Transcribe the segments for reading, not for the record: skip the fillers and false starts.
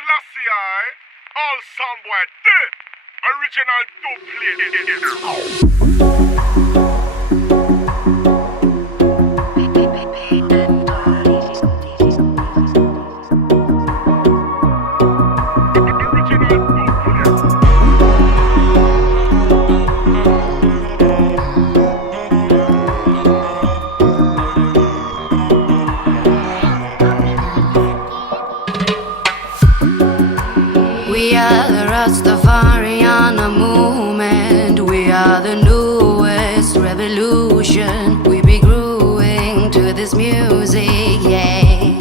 Selassie, all soundboy dead. Original We are the Rastafarian movement. We are the newest revolution. We be growing to this music, yeah.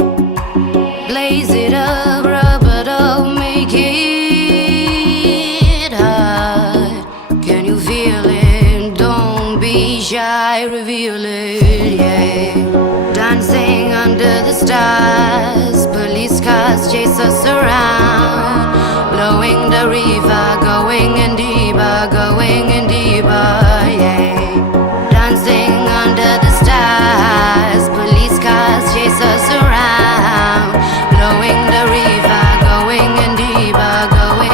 Blaze it up, rub it up, make it hot. Can you feel it? Don't be shy, reveal it, yeah. Dancing under the stars, police cars chase us around. Blowing the river, going in deeper, yeah. Dancing under the stars, police cars chase us around. Blowing the river, going in deeper, yeah.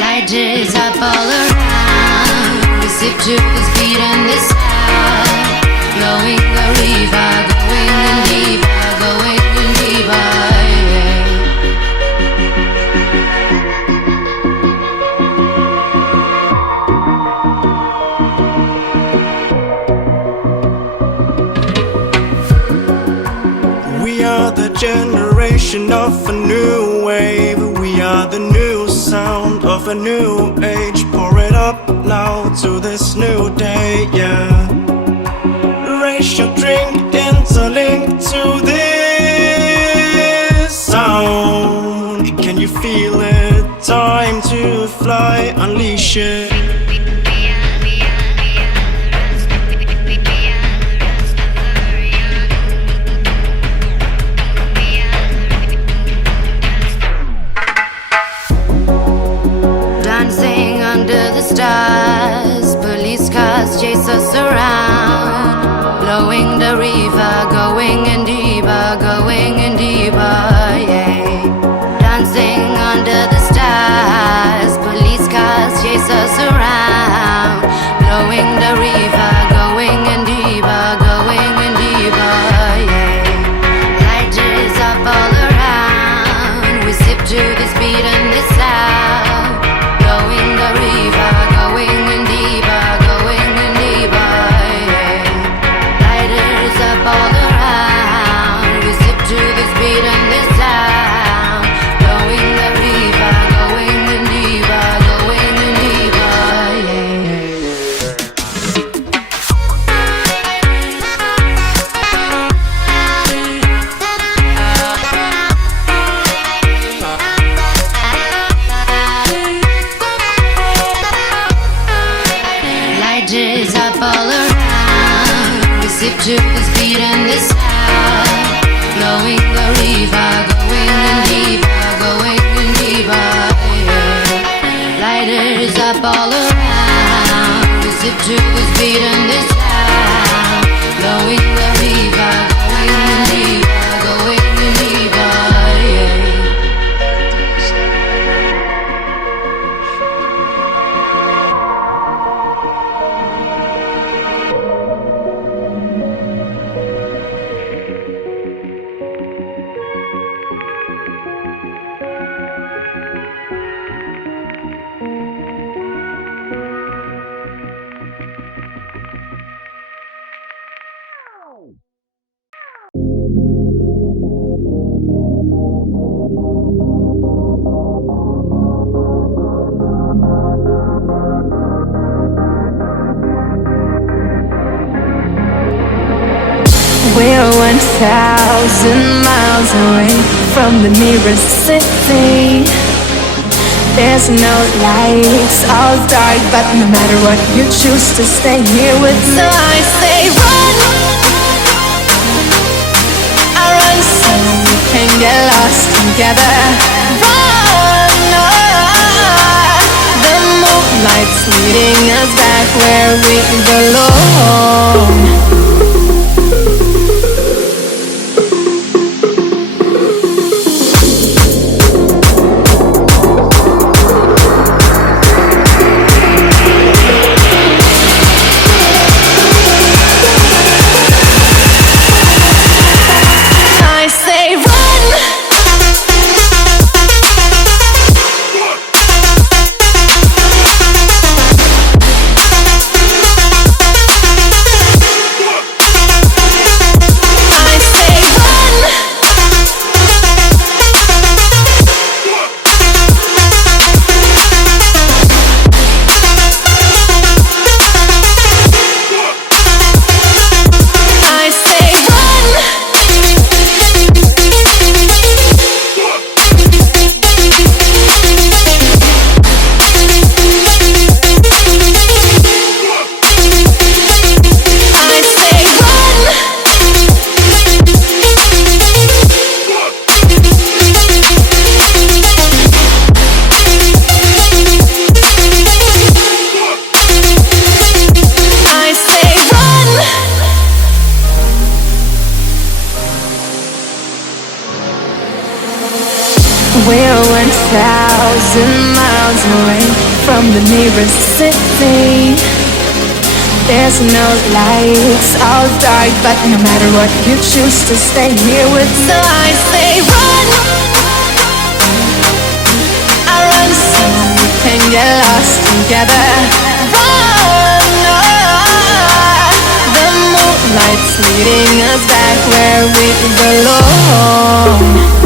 Lighters up all around. We sip to the speed and the sound. Blowing the river, going in deeper, yeah. We are the generation of a new wave. We are the new sound of a new age. Pour it up now to this new day, yeah. Raise your drink, interlink to this sound. Can you feel it? Time to fly, unleash it. Dancing under the stars, police cars chase us around. Blowing the river, going in deeper, yeah. Dancing under the stars, police cars chase us around. Blowing the river, going in deeper, yeah. Lighters up all around. We sip to the speed and the sound. Blowing the river, going in deeper, yeah. Lighters up all around. We sip to the speed and the sound. Blowing the river, going in deeper, yeah. Lighters up all around. We sip to the speed and the sound. Blowing the river, going in deeper, yeah. Lighters up all around. We sip to the speed and the sound. Blowing the river, going in deeper, yeah. We're 1,000 miles away from the nearest city. There's no lights, all dark, but no matter what, you choose to stay here with me. So I say run, I run so we can get lost. together. Run, the moonlight's leading us back where we belong. We're 1,000 miles away from the nearest city. There's no lights, all dark, but no matter what, you choose to stay here with me. So I say run, I run so we can get lost together. Run, the moonlight's leading us back where we belong.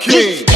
king.